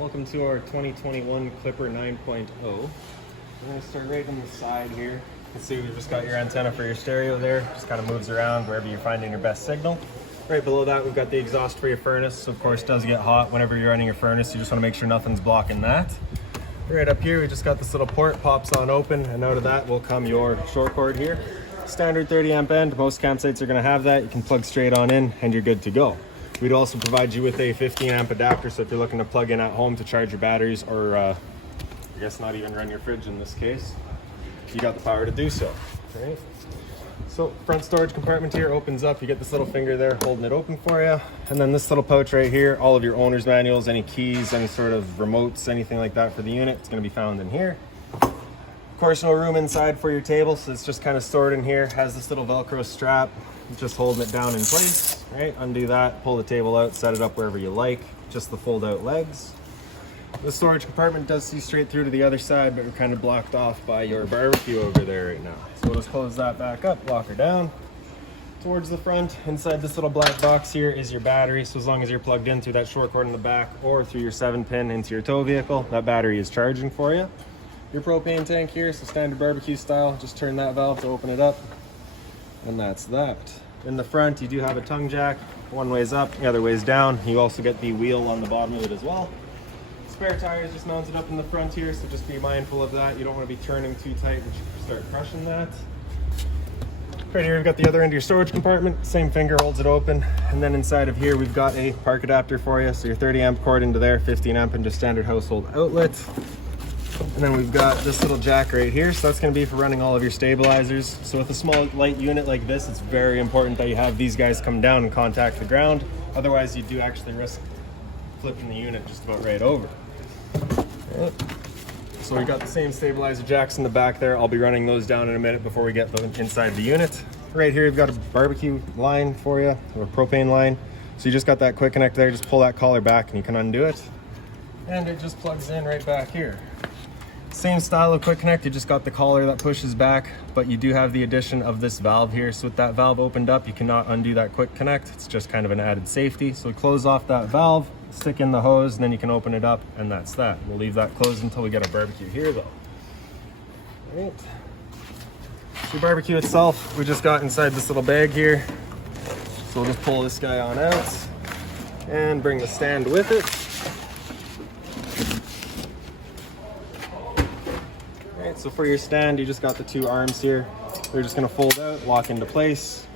Welcome to our 2021 Clipper 9.0. We're going to start right on the side here. You can see we've just got your antenna for your stereo there. Just kind of moves around wherever you're finding your best signal. Right below that, we've got the exhaust for your furnace. So of course, it does get hot whenever you're running your furnace. You just want to make sure nothing's blocking that. Right up here, we just got this little port, pops on open, and out of that will come your short cord here. Standard 30 amp end. Most campsites are going to have that. You can plug straight on in and you're good to go. We'd also provide you with a 15 amp adapter, so if you're looking to plug in at home to charge your batteries, or I guess not even run your fridge in this case, you got the power to do so. Right? So front storage compartment here opens up. You get this little finger there holding it open for you, and then this little pouch right here, all of your owner's manuals, any keys, any sort of remotes, anything like that for the unit, it's going to be found in here. Of course, no room inside for your table, so it's just kind of stored in here. Has this little Velcro strap, just holding it down in place. Right, undo that, pull the table out, set it up wherever you like. Just the fold out legs. The storage compartment does see straight through to the other side, but we're kind of blocked off by your barbecue over there right now. So we'll just close that back up, lock her down. Towards the front, inside this little black box here is your battery. So as long as you're plugged in through that short cord in the back or through your 7-pin into your tow vehicle, that battery is charging for you. Your propane tank here, so standard barbecue style, just turn that valve to open it up, and that's that. In the front, you do have a tongue jack. One way's up, the other way's down. You also get the wheel on the bottom of it as well. Spare tires just mounted up in the front here, so just be mindful of that. You don't want to be turning too tight and start crushing that. Right here, we've got the other end of your storage compartment. Same finger holds it open. And then inside of here, we've got a park adapter for you. So your 30 amp cord into there, 15 amp into standard household outlet. And then we've got this little jack right here, so that's going to be for running all of your stabilizers. So with a small light unit like this, it's very important that you have these guys come down and contact the ground. Otherwise, you do actually risk flipping the unit just about right over. Right. So we've got the same stabilizer jacks in the back there. I'll be running those down in a minute before we get them inside the unit. Right here, we've got a barbecue line for you, or a propane line. So you just got that quick connect there. Just pull that collar back and you can undo it. And it just plugs in right back here. Same style of quick connect, you just got the collar that pushes back, but you do have the addition of this valve here. So with that valve opened up, you cannot undo that quick connect. It's just kind of an added safety. So we close off that valve, stick in the hose, and then you can open it up, and that's that. We'll leave that closed until we get our barbecue here though. All right. So the barbecue itself, we just got inside this little bag here. So we'll just pull this guy on out and bring the stand with it. So for your stand, you just got the two arms here. They're just gonna fold out, lock into place.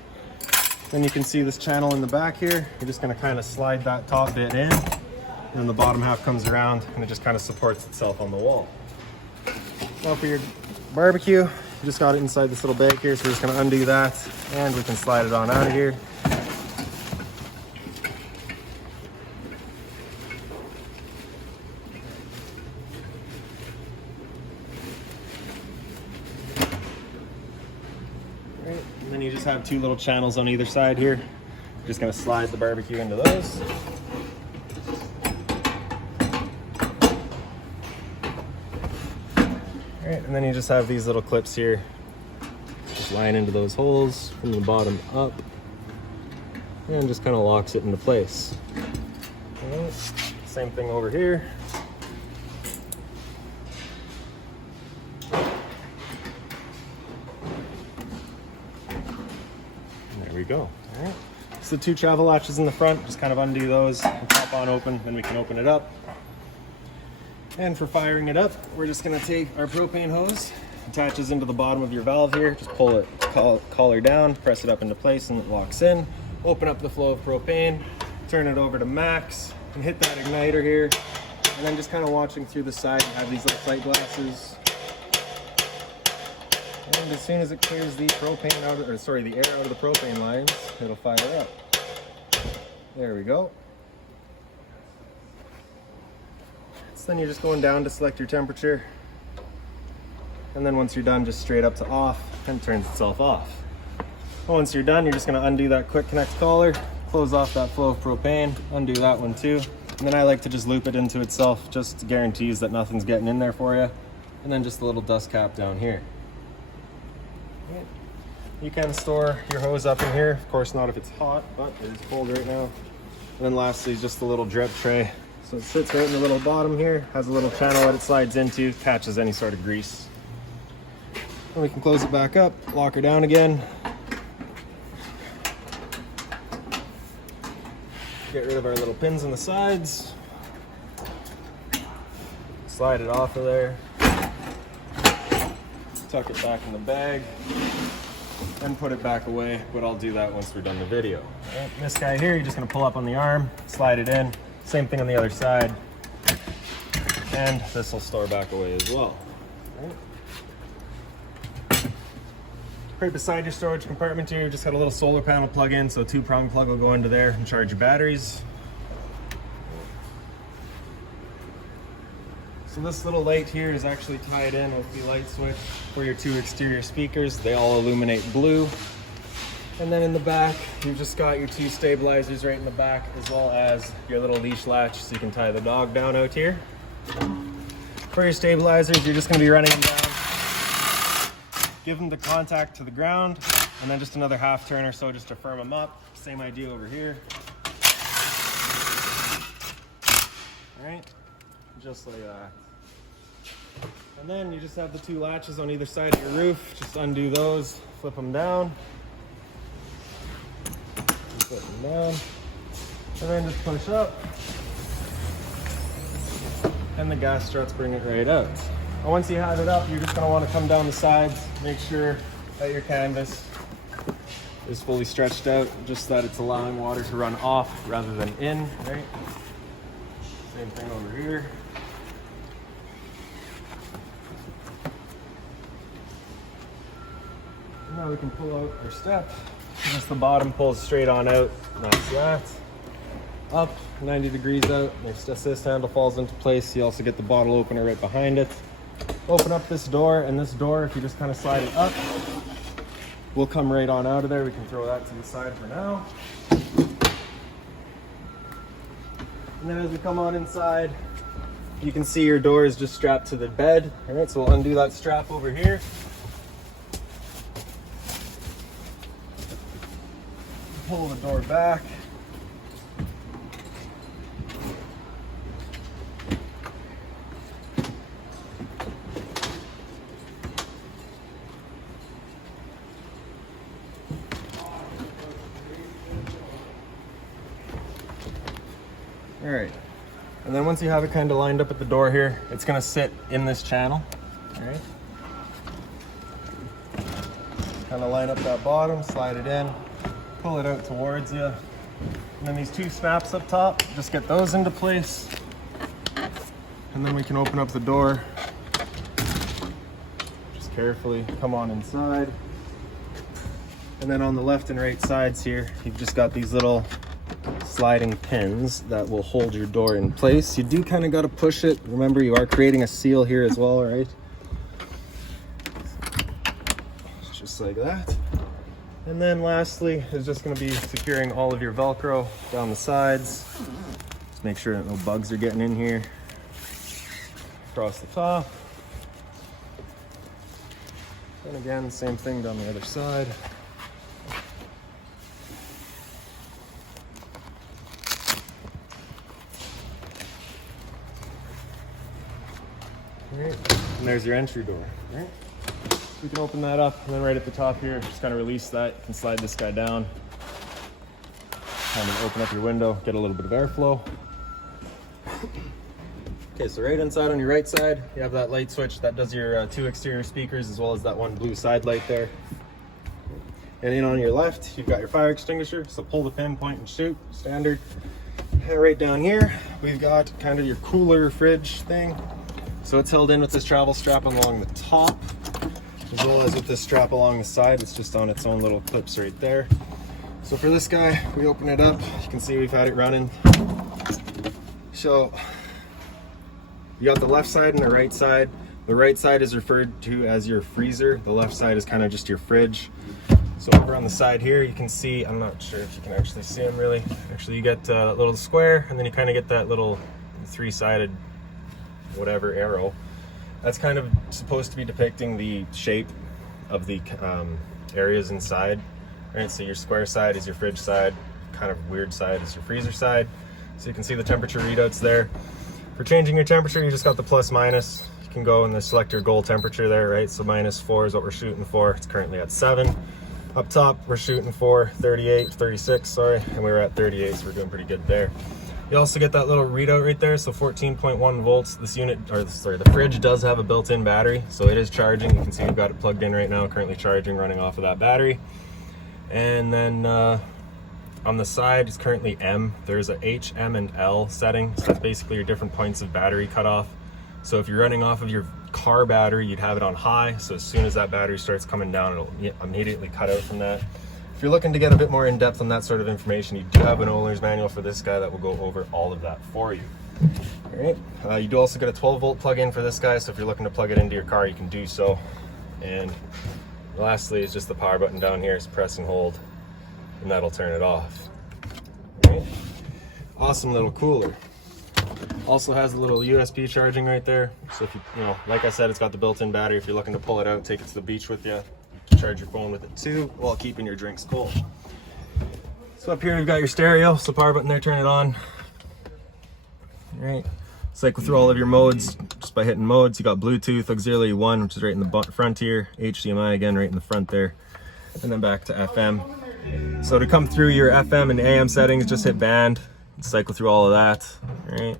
Then you can see this channel in the back here. You're just gonna kind of slide that top bit in, and then the bottom half comes around and it just kind of supports itself on the wall. Now for your barbecue, you just got it inside this little bag here, so we're just gonna undo that and we can slide it on out of here. And then you just have two little channels on either side here. You're just gonna slide the barbecue into those. All right, and then you just have these little clips here. Just line into those holes from the bottom up. And just kind of locks it into place. All right, same thing over here. There we go. All right. So the two travel latches in the front, just kind of undo those and pop on open, then we can open it up. And for firing it up, we're just gonna take our propane hose, attaches into the bottom of your valve here, just pull it collar down, press it up into place and it locks in. Open up the flow of propane, turn it over to max, and hit that igniter here. And then just kind of watching through the side, you have these little sight glasses. And as soon as it clears the propane out of, the air out of the propane lines, it'll fire up. There we go. So then you're just going down to select your temperature. And then once you're done, just straight up to off, and it turns itself off. Once you're done, you're just gonna undo that quick connect collar, close off that flow of propane, undo that one too. And then I like to just loop it into itself, just to guarantees that nothing's getting in there for you. And then just a little dust cap down here. You can store your hose up in here, of course not if it's hot, but it is cold right now. And then lastly, just a little drip tray. So So it sits right in the little bottom here, has a little channel that it slides into, catches any sort of grease. And we can close it back up, lock her down again. Get rid of our little pins on the sides. Slide it off of there. Tuck it back in the bag and put it back away, but I'll do that once we're done the video. Right, this guy here, you're just gonna pull up on the arm, slide it in. Same thing on the other side. And this will store back away as well. Right beside your storage compartment here, you just got a little solar panel plug in, so a 2-prong plug will go into there and charge your batteries. So this little light here is actually tied in with the light switch for your 2 exterior speakers. They all illuminate blue. And then in the back, you've just got your 2 stabilizers right in the back, as well as your little leash latch so you can tie the dog down out here. For your stabilizers, you're just gonna be running them down. Give them the contact to the ground, and then just another half turn or so just to firm them up. Same idea over here. All right, just like that. And then you just have the 2 latches on either side of your roof. Just undo those, flip them down. Flip them down. And then just push up. And the gas struts bring it right out. And once you have it up, you're just gonna wanna come down the sides, make sure that your canvas is fully stretched out, just that it's allowing water to run off rather than in, right? Same thing over here. Now we can pull out our step. Just the bottom pulls straight on out. That's that. Up 90 degrees out. Your assist handle falls into place. You also get the bottle opener right behind it. Open up this door, and this door, if you just kind of slide it up, will come right on out of there. We can throw that to the side for now. And then as we come on inside, you can see your door is just strapped to the bed. All right, so we'll undo that strap over here. Pull the door back. All right, and then once you have it kind of lined up at the door here, it's gonna sit in this channel, all right? Kind of line up that bottom, slide it in, pull it out towards you. And then these 2 snaps up top, just get those into place. And then we can open up the door. Just carefully come on inside. And then on the left and right sides here, you've just got these little sliding pins that will hold your door in place. You do kind of got to push it. Remember, you are creating a seal here as well, right? Just like that. And then lastly is just going to be securing all of your Velcro down the sides. Just make sure that no bugs are getting in here. Across the top. And again, same thing down the other side. All right. And there's your entry door. All right. We can open that up, and then right at the top here, just kind of release that. You can slide this guy down. Kind of open up your window, get a little bit of airflow. Okay, so right inside on your right side, you have that light switch that does your 2 exterior speakers, as well as that 1 blue side light there. And then on your left, you've got your fire extinguisher. So pull the pin, point and shoot, standard. And right down here, we've got kind of your cooler fridge thing. So it's held in with this travel strap along the top, as well as with this strap along the side. It's just on its own little clips right there. So for this guy, we open it up. You can see we've had it running. So you got the left side and the right side. The right side is referred to as your freezer. The left side is kind of just your fridge. So over on the side here, you can see, I'm not sure if you can actually see them really. Actually, you get a little square, and then you kind of get that little 3-sided whatever arrow. That's kind of supposed to be depicting the shape of the areas inside. Right, so your square side is your fridge side, kind of weird side is your freezer side. So you can see the temperature readouts there. For changing your temperature, you just got the plus minus. You can go and select your goal temperature there, right? So -4 is what we're shooting for. It's currently at 7. Up top, we're shooting for 36, sorry, and we were at 38, so we're doing pretty good there. You also get that little readout right there, so 14.1 volts. This unit, or sorry, the fridge does have a built-in battery, so it is charging. You can see we've got it plugged in right now, currently charging, running off of that battery. And then on the side, it's currently M. There's a H, M, and L setting, so that's basically your different points of battery cutoff. So if you're running off of your car battery, you'd have it on high, so as soon as that battery starts coming down, it'll immediately cut out from that. If you're looking to get a bit more in-depth on that sort of information, you do have an owner's manual for this guy that will go over all of that for you. All right, you do also get a 12-volt plug-in for this guy, so if you're looking to plug it into your car, you can do so. And lastly is just the power button down here, is press and hold, and that'll turn it off. All right. Awesome little cooler. Also has a little USB charging right there. So if you know, like I said, it's got the built-in battery. If you're looking to pull it out, take it to the beach with you, charge your phone with it too, while keeping your drinks cold. So up here we've got your stereo, so power button there, turn it on. All right, cycle through all of your modes just by hitting modes. You got Bluetooth, auxiliary 1, which is right in the front here, HDMI again right in the front there, and then back to FM. So to come through your FM and AM settings, just hit band, cycle through all of that. All right.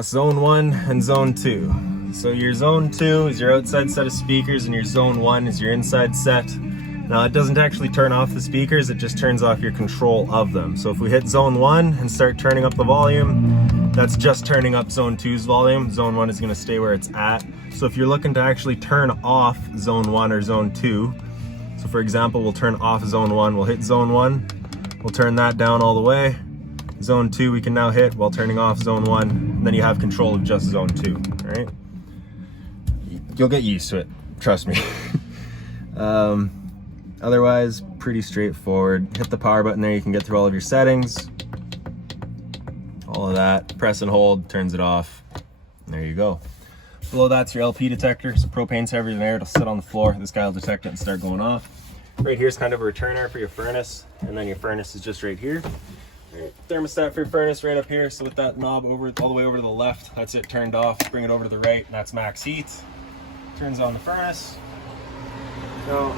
Zone 1 and Zone 2. So your Zone 2 is your outside set of speakers, and your Zone 1 is your inside set. Now it doesn't actually turn off the speakers, it just turns off your control of them. So if we hit Zone 1 and start turning up the volume, that's just turning up Zone 2's volume. Zone 1 is going to stay where it's at. So if you're looking to actually turn off Zone 1 or Zone 2, so for example, we'll turn off Zone 1, we'll hit Zone 1, we'll turn that down all the way. Zone 2 we can now hit while turning off Zone 1, and then you have control of just Zone 2, all right? You'll get used to it, trust me. Otherwise, pretty straightforward. Hit the power button there, you can get through all of your settings. All of that, press and hold, turns it off. And there you go. Below that's your LP detector, so propane's heavier than air, it'll sit on the floor. This guy will detect it and start going off. Right here is kind of a returner for your furnace, and then your furnace is just right here. Thermostat for your furnace right up here, so with that knob all the way over to the left, that's it turned off. Bring it over to the right, and that's max heat. Turns on the furnace. So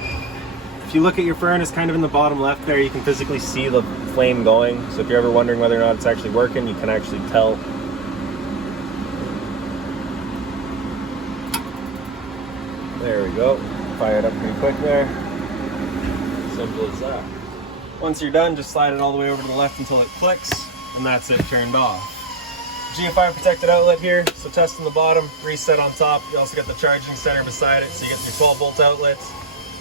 if you look at your furnace kind of in the bottom left there, you can physically see the flame going. So if you're ever wondering whether or not it's actually working, you can actually tell. There we go. Fire it up pretty quick there. Simple as that. Once you're done, just slide it all the way over to the left until it clicks, and that's it turned off. GFI protected outlet here, so test on the bottom, reset on top. You also get the charging center beside it, so you get your 12-volt outlet,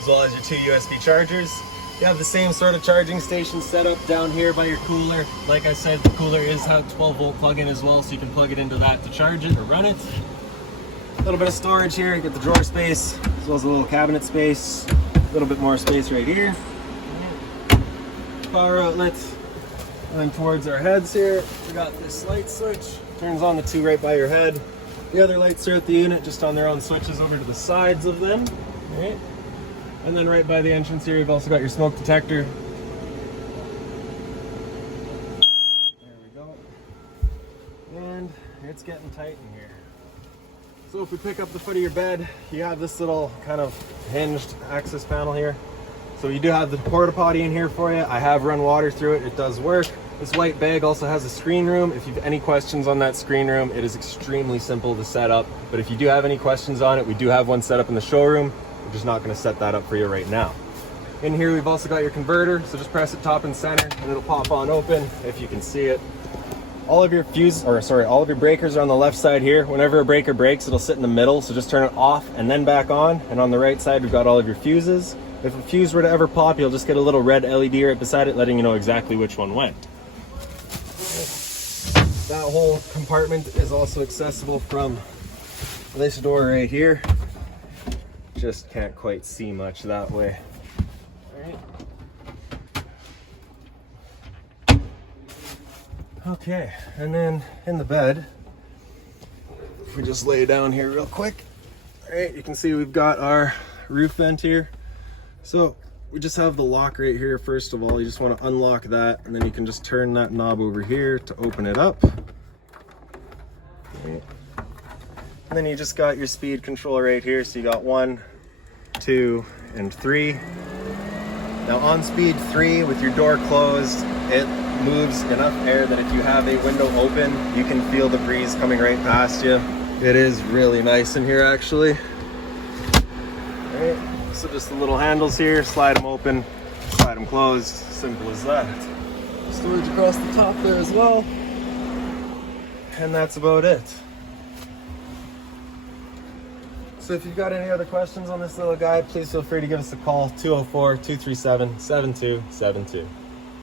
as well as your 2 USB chargers. You have the same sort of charging station set up down here by your cooler. Like I said, the cooler is a 12-volt plug-in as well, so you can plug it into that to charge it or run it. A little bit of storage here, you get the drawer space, as well as a little cabinet space. A little bit more space right here. Power outlet, and then towards our heads here, we got this light switch, turns on the 2 right by your head. The other lights throughout the unit just on their own switches over to the sides of them. All right. And then right by the entrance here, you've also got your smoke detector. There we go. And it's getting tight in here. So if we pick up the foot of your bed, you have this little kind of hinged access panel here. So you do have the porta potty in here for you. I have run water through it, it does work. This white bag also has a screen room. If you have any questions on that screen room, it is extremely simple to set up. But if you do have any questions on it, we do have one set up in the showroom. We're just not gonna set that up for you right now. In here, we've also got your converter. So just press it top and center and it'll pop on open if you can see it. All of your all of your breakers are on the left side here. Whenever a breaker breaks, it'll sit in the middle. So just turn it off and then back on. And on the right side, we've got all of your fuses. If a fuse were to ever pop, you'll just get a little red LED right beside it, letting you know exactly which one went. That whole compartment is also accessible from this door right here. Just can't quite see much that way. All right. Okay, and then in the bed, if we just lay down here real quick, all right, you can see we've got our roof vent here. So we just have the lock right here. First of all, you just want to unlock that, and then you can just turn that knob over here to open it up. Okay. And then you just got your speed control right here. So you got 1, 2, and 3. Now on speed 3, with your door closed, it moves enough air that if you have a window open, you can feel the breeze coming right past you. It is really nice in here, actually. All right, so just the little handles here, slide them open, slide them closed, simple as that. Storage across the top there as well. And that's about it. So if you've got any other questions on this little guy, please feel free to give us a call, 204-237-7272.